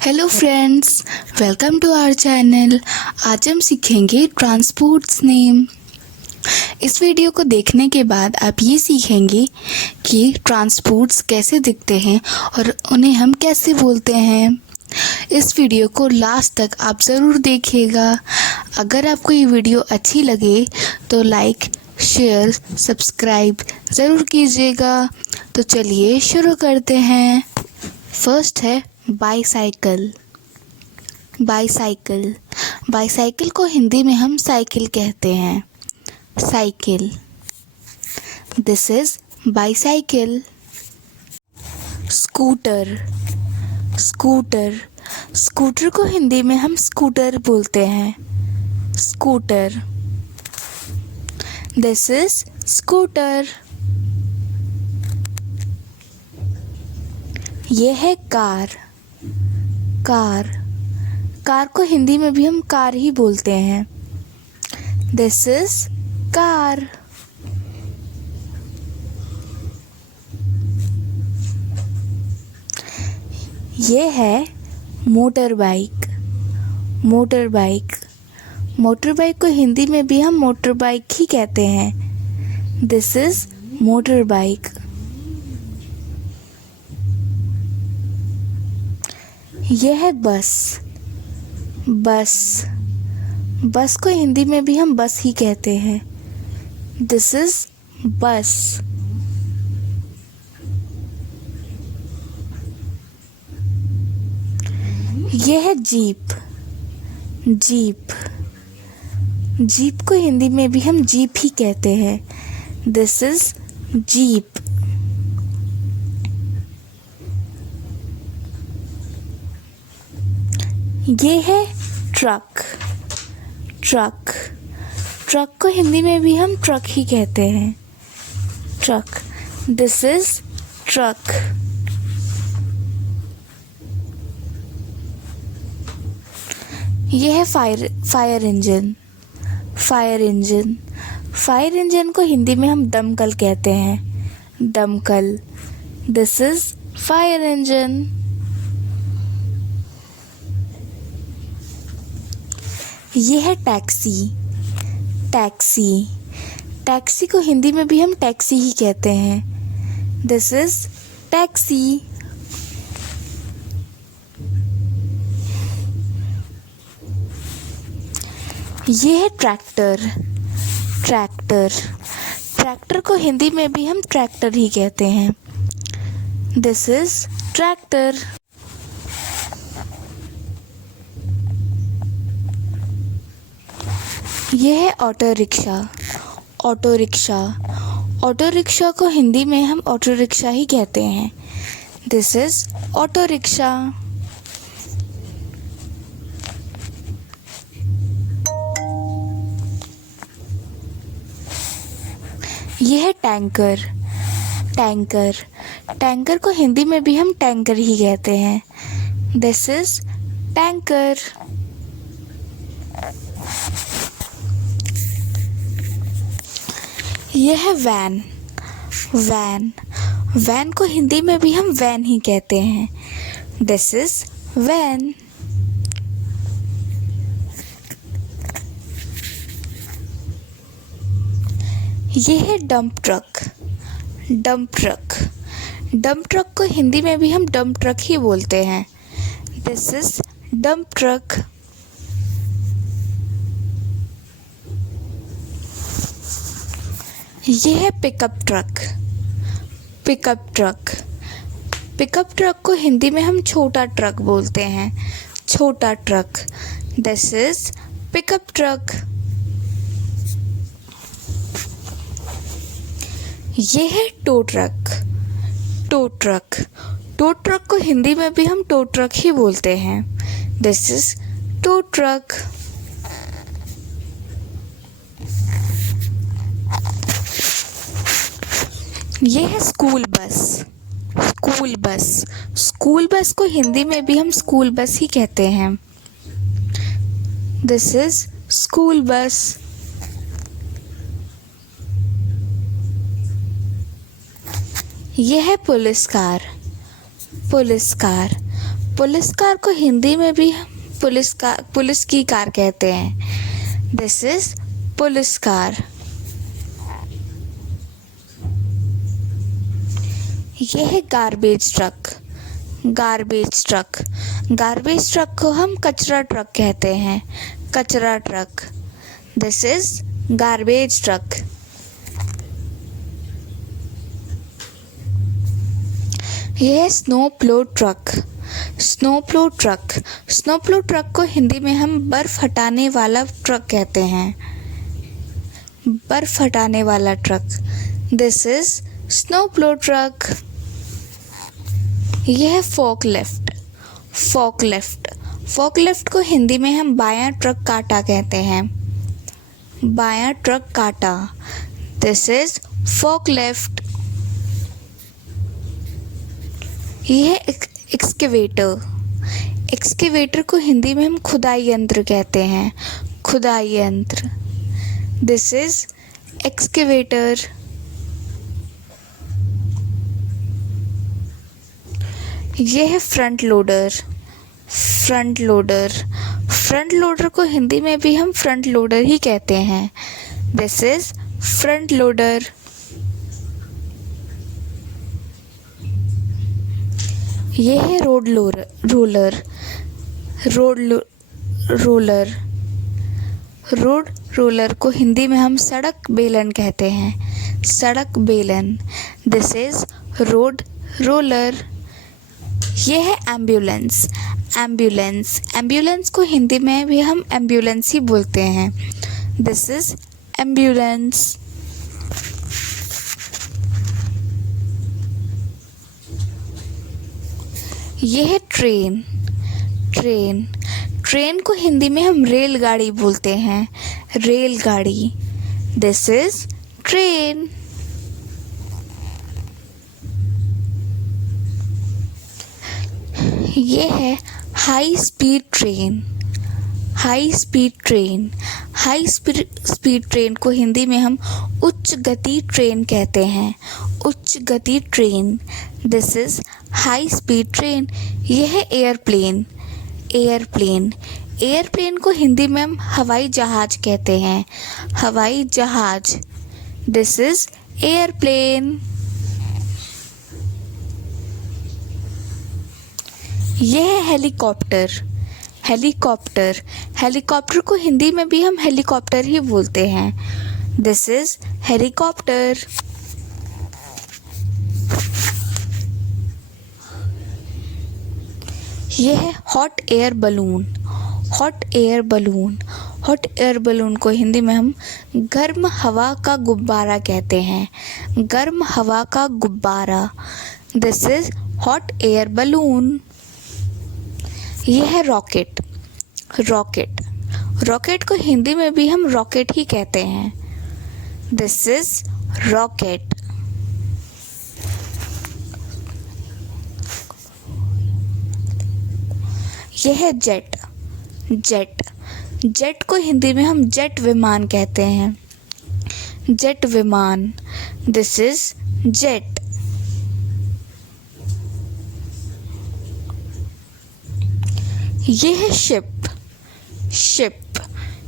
Hello friends, welcome to our channel. आज हम सीखेंगे ट्रांसपोर्ट्स नेम। इस वीडियो को देखने के बाद आप ये सीखेंगे कि ट्रांसपोर्ट्स कैसे दिखते हैं और उन्हें हम कैसे बोलते हैं। इस वीडियो को लास्ट तक आप ज़रूर देखिएगा। अगर आपको ये वीडियो अच्छी लगे तो लाइक, शेयर, सब्सक्राइब ज़रूर कीजिएगा। तो चलिए शुरू करते हैं। फर्स्ट है बाईसाइकिल। बाईसाइकिल बाईसाइकिल को हिंदी में हम साइकिल कहते हैं। Cycle, this is bicycle. Scooter. Scooter scooter को हिंदी में हम स्कूटर बोलते हैं। Scooter, this is scooter. ये है कार। कार कार को हिंदी में भी हम कार ही बोलते हैं। This is car. ये है motor bike. Motor bike motor bike को हिंदी में भी हम मोटर बाइक ही कहते हैं। This is motor bike. यह है बस। बस बस को हिंदी में भी हम बस ही कहते हैं। दिस इज बस। यह है जीप। जीप जीप को हिंदी में भी हम जीप ही कहते हैं। This is jeep. ये है ट्रक। ट्रक ट्रक को हिंदी में भी हम ट्रक ही कहते हैं। Truck, this is truck. यह है fire engine. Fire engine fire engine को हिंदी में हम दमकल कहते हैं। दमकल, दिस इज फायर इंजन। ये है टैक्सी। टैक्सी टैक्सी को हिंदी में भी हम टैक्सी ही कहते हैं। This is taxi. ये है ट्रैक्टर। ट्रैक्टर ट्रैक्टर को हिंदी में भी हम ट्रैक्टर ही कहते हैं। This is tractor. यह है auto rickshaw. Auto rickshaw auto rickshaw को हिंदी में हम ऑटो रिक्शा ही कहते हैं। This is auto rickshaw. यह है टैंकर। टैंकर टैंकर को हिंदी में भी हम टैंकर ही कहते हैं। This is tanker. यह है वैन। वैन वैन को हिंदी में भी हम वैन ही कहते हैं। This is when. यह है dump truck. Dump truck dump truck को हिंदी में भी हम डंप ट्रक ही बोलते हैं। This is dump truck. यह है pickup truck. Pickup truck pickup truck को हिंदी में हम छोटा ट्रक बोलते हैं। छोटा truck, this is pickup truck. यह है tow truck. Tow truck tow truck को हिंदी में भी हम टो ट्रक ही बोलते हैं। This is tow truck. यह है school bus. School bus school bus को हिंदी में भी हम स्कूल बस ही कहते हैं। This is school bus. यह है police car. Police car police car को हिंदी में भी हम पुलिस की कार कहते हैं। This is police car. यह है garbage truck. Garbage truck, garbage truck को हम कचरा ट्रक कहते हैं। कचरा truck, this is garbage truck. यह है snow plough truck. Snow plough truck, snow plough truck को हिंदी में हम बर्फ हटाने वाला ट्रक कहते हैं। बर्फ हटाने वाला truck, this is snow plough truck. यह है फोकलिफ्ट। फोकलिफ्ट, फोकलिफ्ट को हिंदी में हम बायां ट्रक काटा कहते हैं। बायां ट्रक काटा, दिस इज फोकलिफ्ट। यह है एक्सकेवेटर। एक्सकेवेटर को हिंदी में हम खुदाई यंत्र कहते हैं। खुदाई यंत्र, दिस इज एक्सकेवेटर। यह है front loader. Front loader, front loader को हिंदी में भी हम फ्रंट लोडर ही कहते हैं। This is front loader. यह है रोड रोलर। रोड रोलर को हिंदी में हम सड़क बेलन कहते हैं। सड़क बेलन, दिस इज रोड रोलर। यह है एम्बुलेंस। एम्बुलेंस, एम्बुलेंस को हिंदी में भी हम एम्बुलेंस ही बोलते हैं। This is ambulance. यह है ट्रेन। ट्रेन, ट्रेन को हिंदी में हम रेलगाड़ी बोलते हैं। रेलगाड़ी, दिस इज ट्रेन। यह है high speed train. High speed train, high speed train को हिंदी में हम उच्च गति ट्रेन कहते हैं। उच्च गति train, this is high speed train. यह है एयरप्लेन। एयरप्लेन, एयरप्लेन को हिंदी में हम हवाई जहाज कहते हैं। हवाई जहाज, दिस इज एयरप्लेन। यह है हेलीकॉप्टर। हेलीकॉप्टर, हेलीकॉप्टर को हिंदी में भी हम हेलीकॉप्टर ही बोलते हैं। This is helicopter. यह है hot air balloon. Hot air balloon, hot air balloon को हिंदी में हम गर्म हवा का गुब्बारा कहते हैं। गर्म हवा का गुब्बारा, this is hot air balloon. यह है रॉकेट। रॉकेट, रॉकेट को हिंदी में भी हम रॉकेट ही कहते हैं। This is rocket. यह है जेट। जेट, जेट को हिंदी में हम जेट विमान कहते हैं। जेट विमान, दिस इज जेट। यह है शिप। शिप,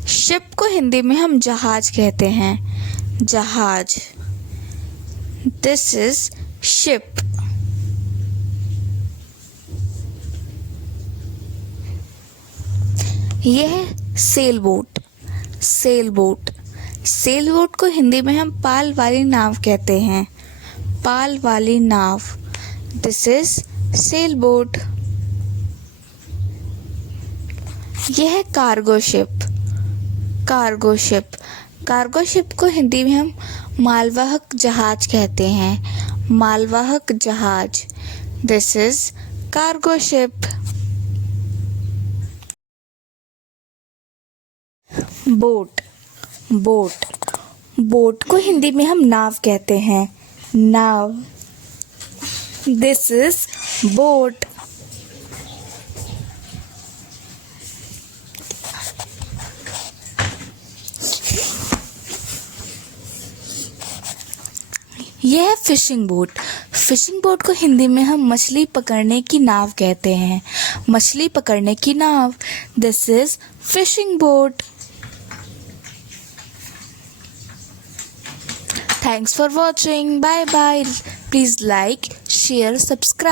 शिप को हिंदी में हम जहाज कहते हैं। जहाज, दिस इज शिप। यह है sail boat. Sail boat, sail boat को हिंदी में हम पाल वाली नाव कहते हैं। पाल वाली नाव, दिस इज सेल बोट। यह है cargo ship. Cargo ship, cargo ship को हिंदी में हम मालवाहक जहाज कहते हैं। मालवाहक जहाज, this is cargo ship. Boat. Boat, boat को हिंदी में हम नाव कहते हैं। नाव, दिस इज बोट। यह है फिशिंग बोट। फिशिंग बोट को हिंदी में हम मछली पकड़ने की नाव कहते हैं। मछली पकड़ने की नाव। This is fishing boat. Thanks for watching. Bye bye. Please like, share, subscribe.